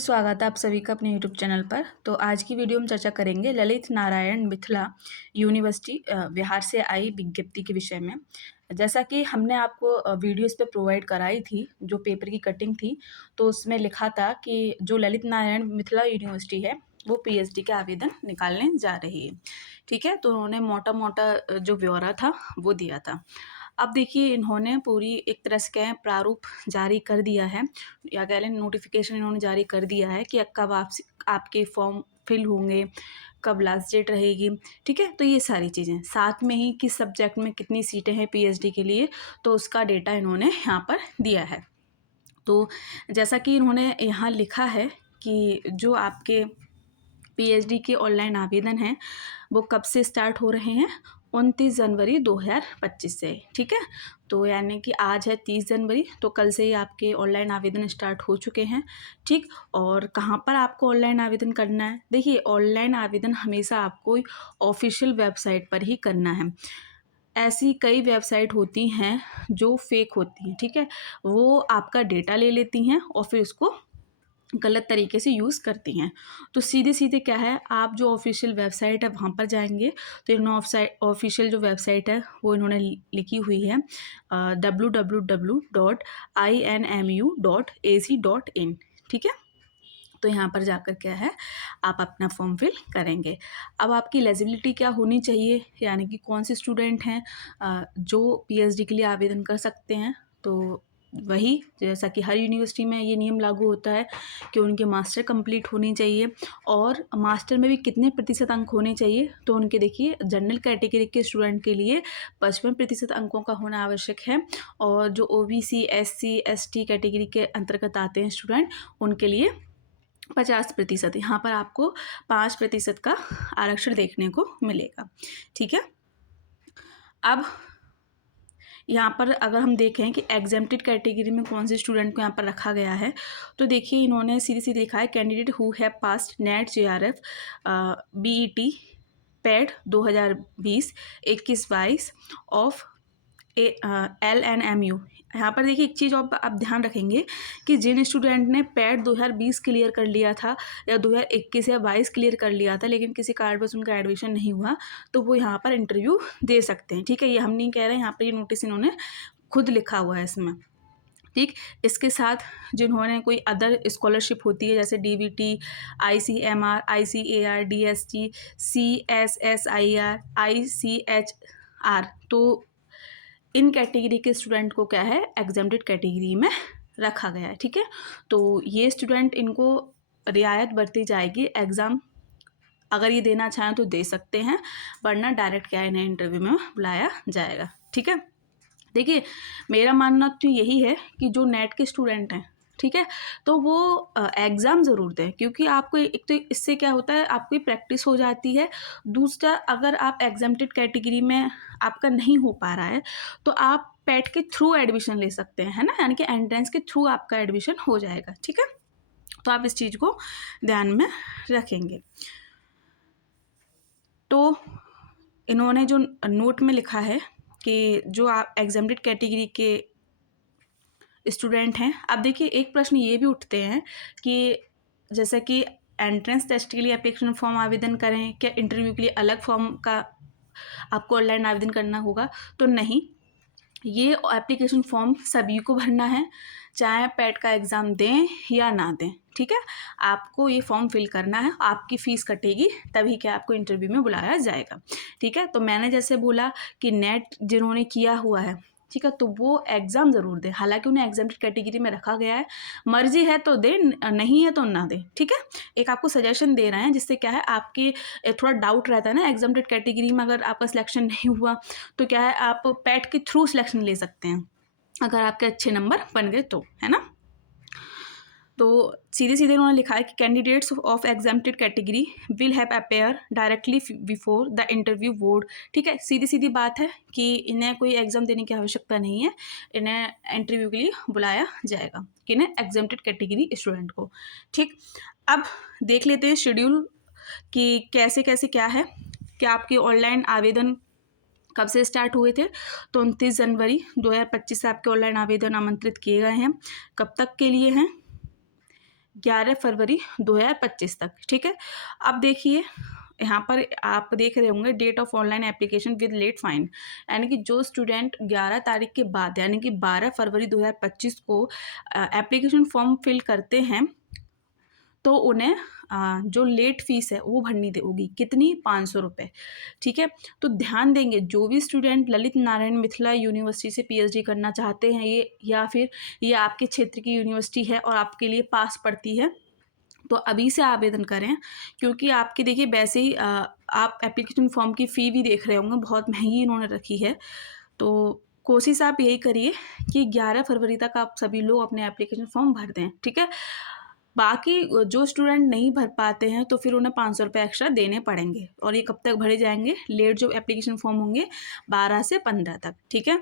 स्वागत है आप सभी का अपने यूट्यूब चैनल पर। तो आज की वीडियो में चर्चा करेंगे ललित नारायण मिथिला यूनिवर्सिटी बिहार से आई विज्ञप्ति के विषय में। जैसा कि हमने आपको वीडियोस पे प्रोवाइड कराई थी, जो पेपर की कटिंग थी, तो उसमें लिखा था कि जो ललित नारायण मिथिला यूनिवर्सिटी है वो पीएचडी के आवेदन निकालने जा रही है। ठीक है, तो उन्होंने मोटा मोटा जो ब्यौरा था वो दिया था। अब देखिए, इन्होंने पूरी एक तरह से कहें प्रारूप जारी कर दिया है, या कह लें नोटिफिकेशन इन्होंने जारी कर दिया है कि कब आपके फॉर्म फिल होंगे, कब लास्ट डेट रहेगी। ठीक है, तो ये सारी चीज़ें साथ में ही किस सब्जेक्ट में कितनी सीटें हैं पीएचडी के लिए, तो उसका डेटा इन्होंने यहाँ पर दिया है। तो जैसा कि इन्होंने यहाँ लिखा है कि जो आपके पीएचडी के ऑनलाइन आवेदन हैं वो कब से स्टार्ट हो रहे हैं, 29 जनवरी 2025 से। ठीक है, तो यानी कि आज है 30 जनवरी, तो कल से ही आपके ऑनलाइन आवेदन स्टार्ट हो चुके हैं। ठीक, और कहाँ पर आपको ऑनलाइन आवेदन करना है? देखिए, ऑनलाइन आवेदन हमेशा आपको ऑफिशियल वेबसाइट पर ही करना है। ऐसी कई वेबसाइट होती हैं जो फेक होती हैं। ठीक है, वो आपका डेटा ले लेती हैं और फिर उसको गलत तरीके से यूज़ करती हैं। तो सीधे सीधे क्या है, आप जो ऑफिशियल वेबसाइट है वहाँ पर जाएंगे तो इन्होंने ऑफिशियल जो वेबसाइट है वो इन्होंने लिखी हुई है www.inmu.ac.in। ठीक है, तो यहाँ पर जाकर क्या है, आप अपना फॉर्म फिल करेंगे। अब आपकी एलिजिबिलिटी क्या होनी चाहिए, यानी कि कौन से स्टूडेंट हैं जो पीएचडी के लिए आवेदन कर सकते हैं। तो वही, जैसा कि हर यूनिवर्सिटी में ये नियम लागू होता है कि उनके मास्टर कंप्लीट होनी चाहिए, और मास्टर में भी कितने प्रतिशत अंक होने चाहिए। तो उनके देखिए, जनरल कैटेगरी के स्टूडेंट के लिए 55% अंकों का होना आवश्यक है, और जो ओबीसी एससी एसटी कैटेगरी के अंतर्गत आते हैं स्टूडेंट, उनके लिए 50%। यहाँ पर आपको 5% का आरक्षण देखने को मिलेगा। ठीक है, अब यहाँ पर अगर हम देखें कि एग्जेम्प्टेड कैटेगरी में कौन से स्टूडेंट को यहाँ पर रखा गया है, तो देखिए इन्होंने सीधी सीधी लिखा है candidate who have passed net JRF BET pad 2020 21-22 of LNMU। यहाँ पर देखिए एक चीज़ आप ध्यान रखेंगे कि जिन स्टूडेंट ने पैड 2020 क्लियर कर लिया था या 2021 या 22 क्लियर कर लिया था, लेकिन किसी कारणवश उनका एडमिशन नहीं हुआ, तो वो यहाँ पर इंटरव्यू दे सकते हैं। ठीक है, ये हम नहीं कह रहे हैं, यहाँ पर ये नोटिस इन्होंने खुद लिखा हुआ है इसमें। ठीक, इसके साथ जिन्होंने कोई अदर स्कॉलरशिप होती है जैसे DVT, ICMR, ICAR, DST, CSSIR, ICHR, तो इन कैटेगरी के स्टूडेंट को क्या है, एग्जेम्प्टेड कैटेगरी में रखा गया है। ठीक है, तो ये स्टूडेंट, इनको रियायत बरती जाएगी। एग्ज़ाम अगर ये देना चाहें तो दे सकते हैं, वरना डायरेक्ट क्या है, इन्हें इंटरव्यू में बुलाया जाएगा। ठीक है, देखिए मेरा मानना तो यही है कि जो नेट के स्टूडेंट हैं, ठीक है, तो वो एग्ज़ाम ज़रूर दें, क्योंकि आपको एक तो इससे क्या होता है, आपकी प्रैक्टिस हो जाती है। दूसरा, अगर आप एग्जेम्प्टेड कैटेगरी में आपका नहीं हो पा रहा है तो आप पेट के थ्रू एडमिशन ले सकते हैं, है ना, यानी कि एंट्रेंस के थ्रू आपका एडमिशन हो जाएगा। ठीक है, तो आप इस चीज़ को ध्यान में रखेंगे। तो इन्होंने जो नोट में लिखा है कि जो आप एग्जेम्प्टेड कैटेगरी के स्टूडेंट हैं, अब देखिए एक प्रश्न ये भी उठते हैं कि जैसे कि एंट्रेंस टेस्ट के लिए एप्लीकेशन फॉर्म आवेदन करें, क्या इंटरव्यू के लिए अलग फॉर्म का आपको ऑनलाइन आवेदन करना होगा? तो नहीं, ये एप्लीकेशन फॉर्म सभी को भरना है, चाहे पैट का एग्ज़ाम दें या ना दें। ठीक है, आपको ये फॉर्म फिल करना है, आपकी फ़ीस कटेगी, तभी क्या आपको इंटरव्यू में बुलाया जाएगा। ठीक है, तो मैंने जैसे बोला कि नेट जिन्होंने किया हुआ है, ठीक है, तो वो एग्ज़ाम ज़रूर दें। हालांकि उन्हें एग्जेम्प्टेड कैटेगरी में रखा गया है, मर्जी है तो दें, नहीं है तो ना दें। ठीक है, एक आपको सजेशन दे रहे हैं, जिससे क्या है, आपके थोड़ा डाउट रहता है ना, एग्जेम्प्टेड कैटेगरी में अगर आपका सिलेक्शन नहीं हुआ तो क्या है, आप पैट के थ्रू सिलेक्शन ले सकते हैं अगर आपके अच्छे नंबर बन गए तो, है ना। तो सीधे सीधे उन्होंने लिखा है कि candidates of exempted category will have appear directly before the interview board. ठीक है, सीधी सीधी बात है कि इन्हें कोई एग्ज़ाम देने की आवश्यकता नहीं है, इन्हें इंटरव्यू के लिए बुलाया जाएगा, कि इन्हें एग्जेम्प्टेड कैटेगरी स्टूडेंट को। ठीक, अब देख लेते हैं शेड्यूल कि कैसे कैसे क्या है, कि आपके ऑनलाइन आवेदन कब से स्टार्ट हुए थे। तो 29 जनवरी 2025 से आपके ऑनलाइन आवेदन आमंत्रित किए गए हैं। कब तक के लिए हैं? 11 फरवरी 2025 तक, ठीक है। अब देखिए यहाँ पर आप देख रहे होंगे date of online application with late fine, यानी कि जो स्टूडेंट 11 तारीख के बाद यानी कि 12 फरवरी 2025 को एप्लीकेशन फॉर्म फिल करते हैं तो उन्हें जो लेट फीस है वो भरनी होगी। कितनी? 500 रुपये, ठीक है। तो ध्यान देंगे जो भी स्टूडेंट ललित नारायण मिथिला यूनिवर्सिटी से पीएचडी करना चाहते हैं ये, या फिर ये आपके क्षेत्र की यूनिवर्सिटी है और आपके लिए पास पड़ती है, तो अभी से आवेदन करें, क्योंकि आपकी देखिए वैसे ही आप एप्लीकेशन फॉर्म की फ़ी भी देख रहे होंगे बहुत महंगी इन्होंने रखी है। तो कोशिश आप यही करिए कि 11 फरवरी तक आप सभी लोग अपने एप्लीकेशन फॉर्म भर दें, ठीक है। बाकी जो स्टूडेंट नहीं भर पाते हैं तो फिर उन्हें 500 रुपये एक्स्ट्रा देने पड़ेंगे, और ये कब तक भरे जाएंगे? लेट जो एप्लीकेशन फॉर्म होंगे 12 से 15 तक, ठीक है।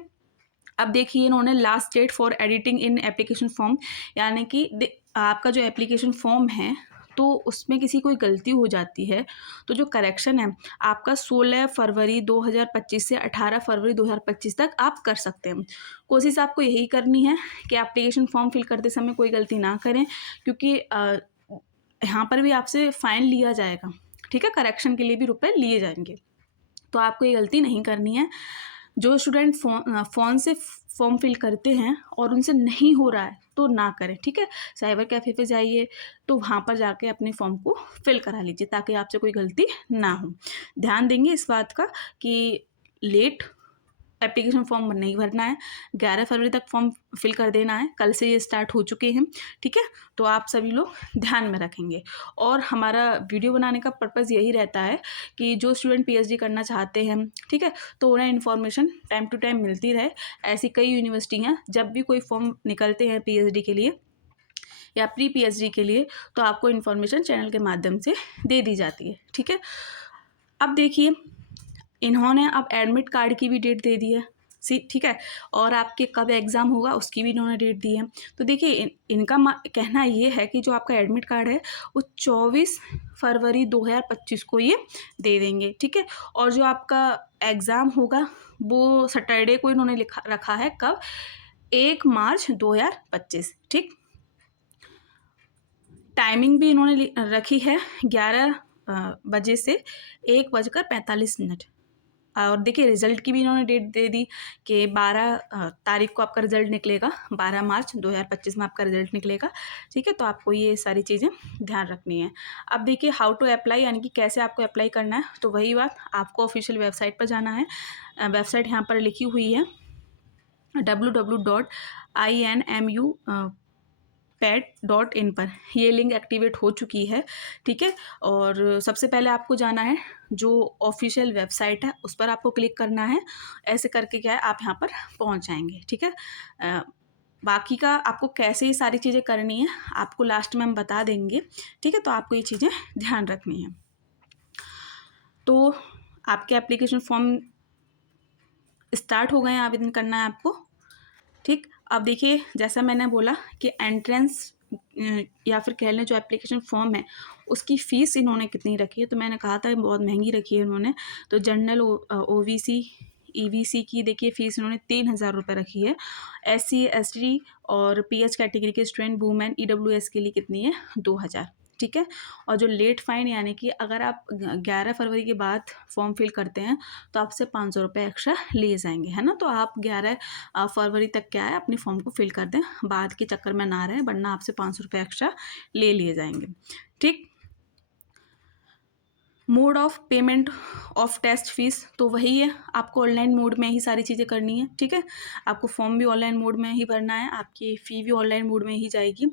अब देखिए इन्होंने last date for editing in application form, यानी कि आपका जो एप्लीकेशन फॉर्म है तो उसमें किसी कोई गलती हो जाती है तो जो करेक्शन है आपका 16 फरवरी 2025 से 18 फरवरी 2025 तक आप कर सकते हैं। कोशिश आपको यही करनी है कि एप्लीकेशन फॉर्म फिल करते समय कोई गलती ना करें, क्योंकि यहाँ पर भी आपसे फ़ाइन लिया जाएगा, ठीक है। करेक्शन के लिए भी रुपए लिए जाएंगे, तो आपको ये गलती नहीं करनी है। जो स्टूडेंट फ़ोन से फॉर्म फिल करते हैं और उनसे नहीं हो रहा है तो ना करें, ठीक है। साइबर कैफ़े पे जाइए तो वहाँ पर जाके अपने फॉर्म को फिल करा लीजिए ताकि आपसे कोई गलती ना हो। ध्यान देंगे इस बात का कि लेट एप्लीकेशन फॉर्म नहीं भरना है, 11 फरवरी तक फॉर्म फिल कर देना है। कल से ये स्टार्ट हो चुके हैं, ठीक है। तो आप सभी लोग ध्यान में रखेंगे। और हमारा वीडियो बनाने का पर्पज़ यही रहता है कि जो स्टूडेंट पीएचडी करना चाहते हैं, ठीक है, तो उन्हें इन्फॉर्मेशन टाइम टू टाइम मिलती रहे। ऐसी कई यूनिवर्सिटी हैं, जब भी कोई फॉर्म निकलते हैं पीएचडी के लिए या प्री पीएचडी के लिए तो आपको इन्फॉर्मेशन चैनल के माध्यम से दे दी जाती है, ठीक है। अब देखिए इन्होंने अब एडमिट कार्ड की भी डेट दे दी है, ठीक है, और आपके कब एग्ज़ाम होगा उसकी भी इन्होंने डेट दी है। तो देखिए इनका कहना ये है कि जो आपका एडमिट कार्ड है वो 24 फरवरी 2025 को ये दे देंगे, ठीक है। और जो आपका एग्ज़ाम होगा वो सैटरडे को इन्होंने रखा है, कब? 1 मार्च 2025, ठीक। टाइमिंग भी इन्होंने रखी है 11 बजे से 1:45। और देखिए रिज़ल्ट की भी इन्होंने डेट दे दी कि 12 तारीख को आपका रिज़ल्ट निकलेगा, 12 मार्च 2025 में आपका रिज़ल्ट निकलेगा, ठीक है। तो आपको ये सारी चीज़ें ध्यान रखनी है। अब देखिए हाउ टू अप्लाई, यानी कि कैसे आपको अप्लाई करना है, तो वही बात आपको ऑफिशियल वेबसाइट पर जाना है। वेबसाइट यहाँ पर लिखी हुई है www.inmu.ped.in पर, ये लिंक एक्टिवेट हो चुकी है, ठीक है। और सबसे पहले आपको जाना है जो ऑफिशियल वेबसाइट है उस पर आपको क्लिक करना है। ऐसे करके क्या है आप यहाँ पर पहुँच जाएंगे, ठीक है। बाकी का आपको कैसे ये सारी चीज़ें करनी है आपको लास्ट में हम बता देंगे, ठीक है। तो आपको ये चीज़ें ध्यान रखनी है। तो आपके एप्लीकेशन फॉर्म स्टार्ट हो गए हैं, आवेदन करना है आपको, ठीक। अब देखिए जैसा मैंने बोला कि एंट्रेंस या फिर कह लें जो एप्लीकेशन फॉर्म है उसकी फ़ीस इन्होंने कितनी रखी है, तो मैंने कहा था बहुत महंगी रखी है इन्होंने। तो जनरल ओबीसी ईबीसी की देखिए फ़ीस इन्होंने 3000 रुपये रखी है। एससी एसटी और पीएच कैटेगरी के स्टूडेंट वुमेन ईडब्ल्यूएस के लिए कितनी है? 2000, ठीक है। और जो लेट फ़ाइन, यानी कि अगर आप 11 फरवरी के बाद फॉर्म फिल करते हैं तो आपसे 500 रुपये एक्स्ट्रा लिए जाएंगे, है ना। तो आप 11 फरवरी तक क्या है अपने फॉर्म को फिल कर दें, बाद के चक्कर में ना रहें, वरना आपसे 500 रुपये एक्स्ट्रा ले लिए जाएंगे, ठीक। Mode of payment of test fees, तो वही है, आपको ऑनलाइन मोड में ही सारी चीज़ें करनी है, ठीक है। आपको फॉर्म भी ऑनलाइन मोड में ही भरना है, आपकी फ़ी भी ऑनलाइन मोड में ही जाएगी।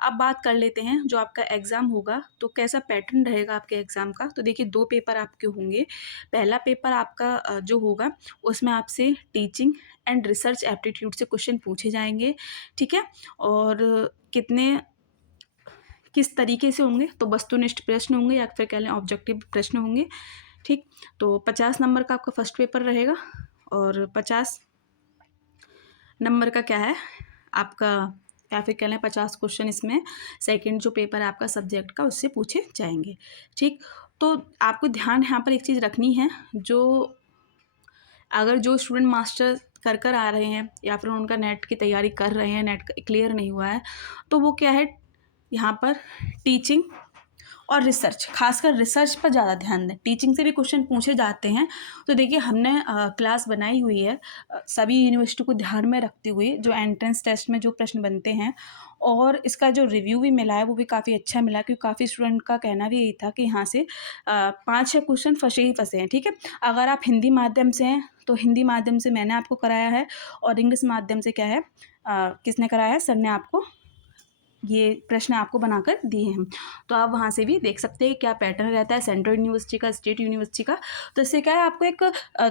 अब बात कर लेते हैं जो आपका एग्ज़ाम होगा तो कैसा पैटर्न रहेगा आपके एग्ज़ाम का। तो देखिए 2 पेपर आपके होंगे। पहला पेपर आपका जो होगा उसमें आपसे टीचिंग एंड रिसर्च एप्टीट्यूड से क्वेश्चन पूछे जाएंगे, ठीक है। और किस तरीके से होंगे, तो वस्तुनिष्ठ प्रश्न होंगे या फिर कह लें ऑब्जेक्टिव प्रश्न होंगे, ठीक। तो 50 नंबर का आपका फर्स्ट पेपर रहेगा और 50 नंबर का क्या है आपका, या फिर कह लें 50 क्वेश्चन इसमें सेकंड जो पेपर है आपका सब्जेक्ट का उससे पूछे जाएंगे, ठीक। तो आपको ध्यान यहाँ पर एक चीज़ रखनी है, अगर जो स्टूडेंट मास्टर कर आ रहे हैं या फिर उनका नेट की तैयारी कर रहे हैं, नेट क्लियर नहीं हुआ है, तो वो क्या है यहाँ पर टीचिंग और रिसर्च, खासकर रिसर्च पर ज़्यादा ध्यान दें। टीचिंग से भी क्वेश्चन पूछे जाते हैं। तो देखिए हमने क्लास बनाई हुई है सभी यूनिवर्सिटी को ध्यान में रखते हुए, जो एंट्रेंस टेस्ट में जो प्रश्न बनते हैं, और इसका जो रिव्यू भी मिला है वो भी काफ़ी अच्छा मिला, क्योंकि काफ़ी स्टूडेंट का कहना भी यही था कि यहाँ से 5-6 क्वेश्चन फंसे ही फंसे हैं। ठीक है, अगर आप हिंदी माध्यम से हैं तो हिंदी माध्यम से मैंने आपको कराया है, और इंग्लिश माध्यम से क्या है किसने कराया है, सर ने आपको ये प्रश्न आपको बनाकर दिए हैं। तो आप वहाँ से भी देख सकते हैं क्या पैटर्न रहता है सेंट्रल यूनिवर्सिटी का, स्टेट यूनिवर्सिटी का। तो इससे क्या है, आपको एक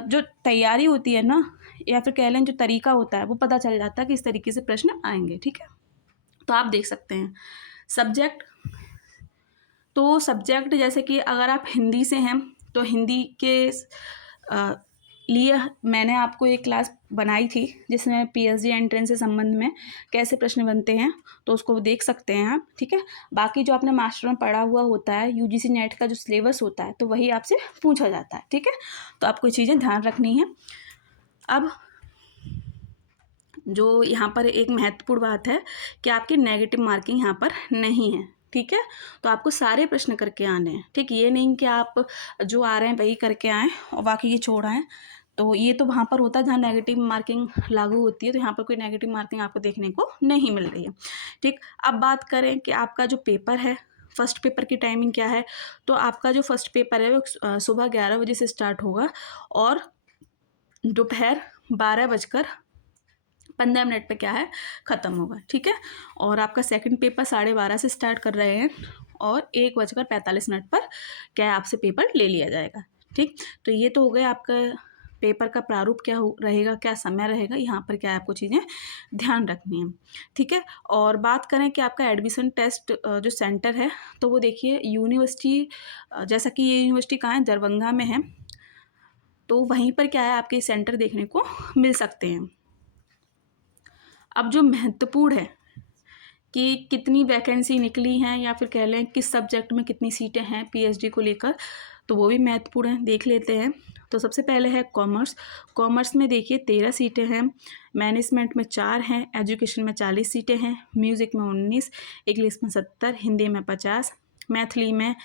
जो तैयारी होती है ना, या फिर कह लें जो तरीका होता है, वो पता चल जाता है कि इस तरीके से प्रश्न आएंगे। ठीक है, तो आप देख सकते हैं सब्जेक्ट। तो सब्जेक्ट जैसे कि अगर आप हिंदी से हैं तो हिंदी के लिए मैंने आपको एक क्लास बनाई थी जिसमें पीएचडी एंट्रेंस से संबंध में कैसे प्रश्न बनते हैं, तो उसको देख सकते हैं आप। ठीक है, बाकी जो आपने मास्टर में पढ़ा हुआ होता है, यूजीसी नेट का जो सिलेबस होता है, तो वही आपसे पूछा जाता है। ठीक है, तो आपको ये चीज़ें ध्यान रखनी है। अब जो यहाँ पर एक महत्वपूर्ण बात है कि आपकी नेगेटिव मार्किंग यहाँ पर नहीं है। ठीक है, तो आपको सारे प्रश्न करके आने हैं। ठीक, ये नहीं कि आप जो आ रहे हैं वही करके आएँ और बाकी ये छोड़ आएँ। तो ये तो वहाँ पर होता है जहाँ नेगेटिव मार्किंग लागू होती है, तो यहाँ पर कोई नेगेटिव मार्किंग आपको देखने को नहीं मिल रही है। ठीक, अब बात करें कि आपका जो पेपर है, फर्स्ट पेपर की टाइमिंग क्या है। तो आपका जो फर्स्ट पेपर है वो सुबह 11 बजे से स्टार्ट होगा और दोपहर 12:15 पे क्या है ख़त्म होगा। ठीक है, और आपका सेकंड पेपर 12:30 से स्टार्ट कर रहे हैं और 1:45 पर क्या है आपसे पेपर ले लिया जाएगा। ठीक, तो ये तो हो गया आपका पेपर का प्रारूप क्या रहेगा, क्या समय रहेगा, यहाँ पर क्या है आपको चीज़ें ध्यान रखनी है। ठीक है, और बात करें कि आपका एडमिशन टेस्ट जो सेंटर है, तो वो देखिए यूनिवर्सिटी, जैसा कि ये यूनिवर्सिटी कहाँ है, दरभंगा में है, तो वहीं पर क्या है आपके सेंटर देखने को मिल सकते हैं। अब जो महत्वपूर्ण है कि कितनी वैकेंसी निकली हैं, या फिर कह लें किस सब्जेक्ट में कितनी सीटें हैं पीएचडी को लेकर, तो वो भी महत्वपूर्ण है, देख लेते हैं। तो सबसे पहले है कॉमर्स। कॉमर्स में देखिए 13 सीटें हैं, मैनेजमेंट में 4 हैं, एजुकेशन में 40 सीटें हैं, म्यूज़िक में 19, इंग्लिश में 70, हिंदी में 50, मैथिली में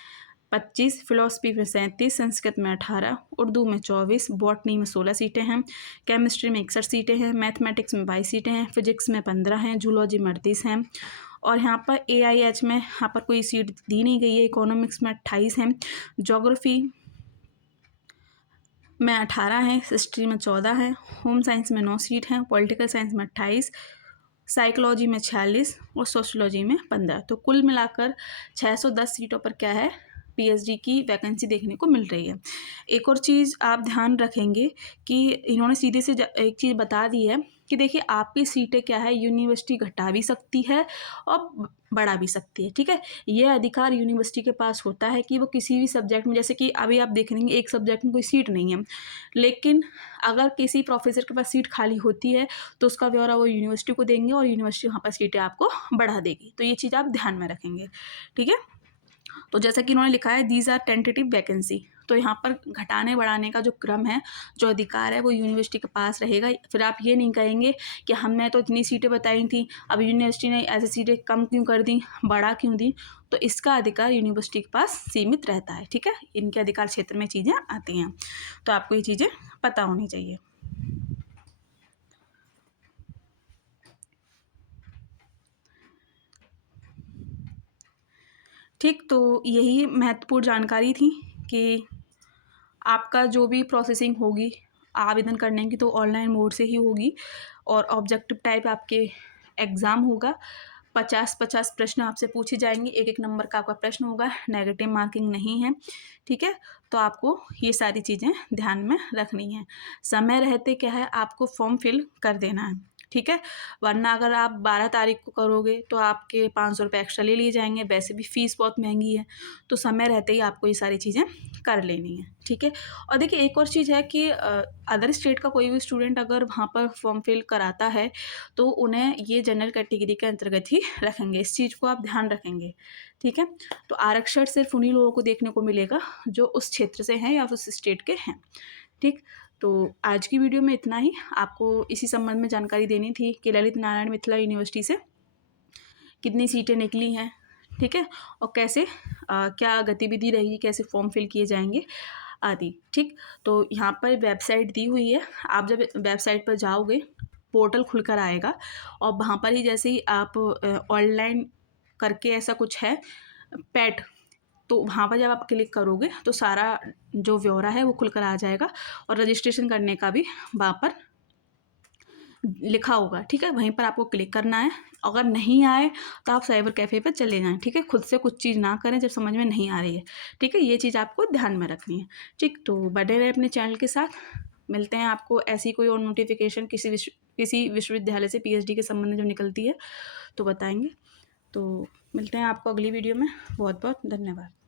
25, फिलोसफी में 37, संस्कृत में 18, उर्दू में 24, बॉटनी में 16 सीटें हैं, केमिस्ट्री में 61 सीटें हैं, मैथमेटिक्स में 22 सीटें हैं, फिजिक्स में 15 हैं, जूलॉजी में 38 हैं, और यहाँ पर AIH में यहाँ पर कोई सीट दी नहीं गई है। इकोनॉमिक्स में 28 हैं, जोग्राफ़ी में 18 हैं, हिस्ट्री में 14 हैं, होम साइंस में 9 सीट हैं, पॉलिटिकल साइंस में 28, साइकोलॉजी में 46 और सोशोलॉजी में 15। तो कुल मिलाकर 610 सीटों पर क्या है पीएचडी की वैकेंसी देखने को मिल रही है। एक और चीज़ आप ध्यान रखेंगे कि इन्होंने सीधे से एक चीज़ बता दी है कि देखिए आपकी सीटें क्या है यूनिवर्सिटी घटा भी सकती है और बढ़ा भी सकती है। ठीक है, ये अधिकार यूनिवर्सिटी के पास होता है कि वो किसी भी सब्जेक्ट में, जैसे कि अभी आप देख लेंगे एक सब्जेक्ट में कोई सीट नहीं है, लेकिन अगर किसी प्रोफेसर के पास सीट खाली होती है तो उसका ब्यौरा वो यूनिवर्सिटी को देंगे और यूनिवर्सिटी वहाँ पर सीटें आपको बढ़ा देगी। तो ये चीज़ आप ध्यान में रखेंगे। ठीक है, तो जैसा कि इन्होंने लिखा है दीज आर टेंटेटिव वैकेंसी, तो यहाँ पर घटाने बढ़ाने का जो क्रम है, जो अधिकार है, वो यूनिवर्सिटी के पास रहेगा। फिर आप ये नहीं कहेंगे कि हमने तो इतनी सीटें बताई थी, अब यूनिवर्सिटी ने ऐसी सीटें कम क्यों कर दी, बढ़ा क्यों दी। तो इसका अधिकार यूनिवर्सिटी के पास सीमित रहता है। ठीक है, इनके अधिकार क्षेत्र में चीज़ें आती हैं, तो आपको ये चीज़ें पता होनी चाहिए। ठीक, तो यही महत्वपूर्ण जानकारी थी कि आपका जो भी प्रोसेसिंग होगी आवेदन करने की, तो ऑनलाइन मोड से ही होगी, और ऑब्जेक्टिव टाइप आपके एग्ज़ाम होगा। 50-50 प्रश्न आपसे पूछे जाएंगे, एक एक नंबर का आपका प्रश्न होगा, नेगेटिव मार्किंग नहीं है। ठीक है, तो आपको ये सारी चीज़ें ध्यान में रखनी है। समय रहते क्या है आपको फॉर्म फिल कर देना है। ठीक है, वरना अगर आप 12 तारीख को करोगे तो आपके 500 रुपये एक्स्ट्रा ले लिए जाएंगे, वैसे भी फ़ीस बहुत महंगी है, तो समय रहते ही आपको ये सारी चीज़ें कर लेनी है। ठीक है, और देखिए एक और चीज़ है कि अदर स्टेट का कोई भी स्टूडेंट अगर वहाँ पर फॉर्म फिल कराता है तो उन्हें ये जनरल कैटेगरी के अंतर्गत ही रखेंगे, इस चीज़ को आप ध्यान रखेंगे। ठीक है, तो आरक्षण सिर्फ उन्हीं लोगों को देखने को मिलेगा जो उस क्षेत्र से हैं या उस स्टेट के हैं। ठीक, तो आज की वीडियो में इतना ही, आपको इसी संबंध में जानकारी देनी थी कि ललित नारायण मिथिला यूनिवर्सिटी से कितनी सीटें निकली हैं। ठीक है, और कैसे क्या गतिविधि रहेगी, कैसे फॉर्म फिल किए जाएंगे आदि। ठीक, तो यहाँ पर वेबसाइट दी हुई है। आप जब वेबसाइट पर जाओगे, पोर्टल खुलकर आएगा और वहाँ पर ही जैसे ही आप ऑनलाइन करके ऐसा कुछ है पैट, तो वहाँ पर जब आप क्लिक करोगे तो सारा जो ब्यौरा है वो खुलकर आ जाएगा और रजिस्ट्रेशन करने का भी वहाँ पर लिखा होगा। ठीक है, वहीं पर आपको क्लिक करना है। अगर नहीं आए तो आप साइबर कैफ़े पर चले जाएं। ठीक है, खुद से कुछ चीज़ ना करें जब समझ में नहीं आ रही है। ठीक है, ये चीज़ आपको ध्यान में रखनी है। ठीक, तो बने रहे अपने चैनल के साथ। मिलते हैं आपको ऐसी कोई और नोटिफिकेशन किसी विश्वविद्यालय से पीएचडी के संबंध में जो निकलती है तो बताएंगे। तो मिलते हैं आपको अगली वीडियो में। बहुत बहुत धन्यवाद।